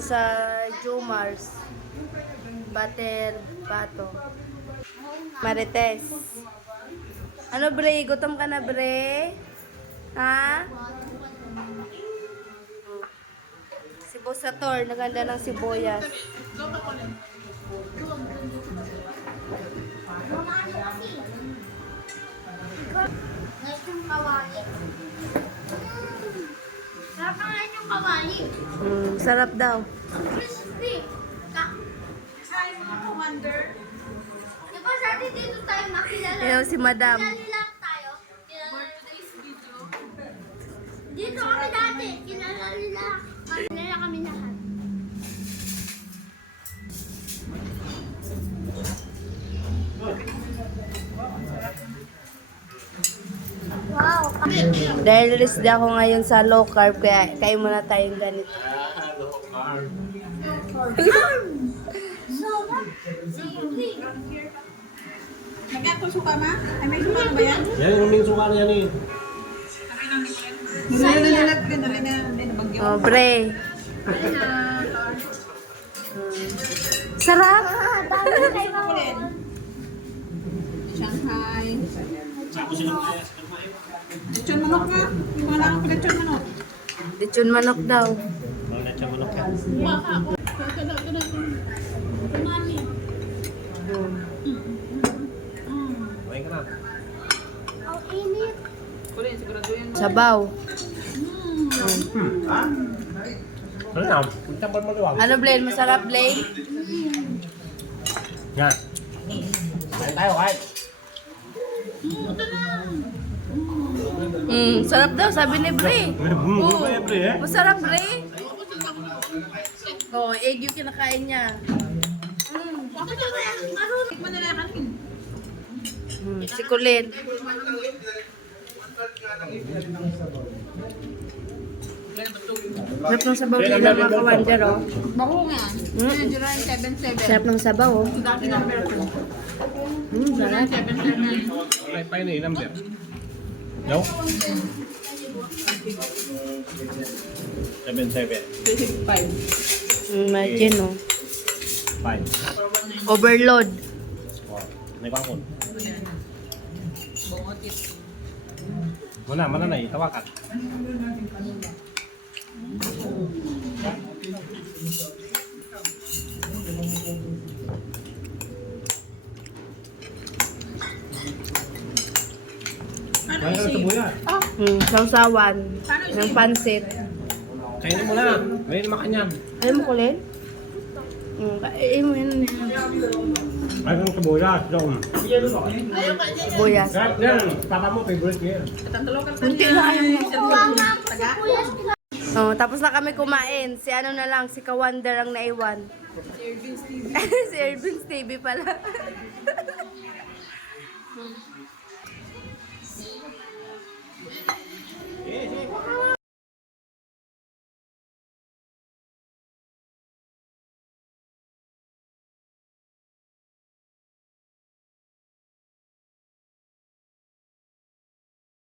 ngayon sa Jomars. Butter Bato. Marites. Ano bre? Gutom ka na bre? Ha? Sibosator. Naganda ng sibuyas. Guys, yung kawali. Sarap na nga yung kawali. Sarap daw. Crispy. Hi, mga commander. Diba dati dito tayo makilala? Hello si Madam. Kilala tayo. For today's video, Dito kami dati. Kilala nila. Kilala kami lahat. Wow. Dahil rest ako ngayon sa low carb, kaya kain muna tayong ganito. nagkatong suka ma? Ay, may suka na ba yan? Yan yung may suka na yan eh. Nilalagyan na nabagyan. Oh, bre. Sarap. Dami na kayo Kulit. Shanghai. Lechon manok nga. Yung mga lang ko lechon manok. Lechon manok daw. Mga natsang manok yan. Umami. Kumain ka na. Ang init. Kulit, sigurado yan. Sabaw. Ano na? Punta ba maluwag? Ano, Blaine? Masarap, Blaine? Yan. Kain tayo, kain. Sarap daw, sabi ni Bre. Oo. eh. Masarap, Bre. Oh, egg yung kinakain niya. Bakit ba yan? Marunong. Tikman nila kanin. Si Colin. Sarap ng sabaw nila mga kawander, oh. Bako nga. Nadiran 7-7. Sarap ng sabaw, oh. Dati number ko. Sarap. 7-7. Ay, pain na ilang beer. No? 7-7. 5. Imagine, oh. 5. Overload. Oh, nagbangkon. Bungotit. Mana na itawakan. Kain ka sa buya. Sausawan. Ng pansit. Kainin mo na. May makanyan. Ayaw mo, Colin? Ayaw mo yun. Kain ka sa buya. Buyas. Yan. Papa mo, favorite niya. Kunti na ayaw mo. Kuha nga ako sa kuya. Oh, tapos na kami kumain. Si ano na lang, si Kawander ang naiwan. Si Ervin's TV pala.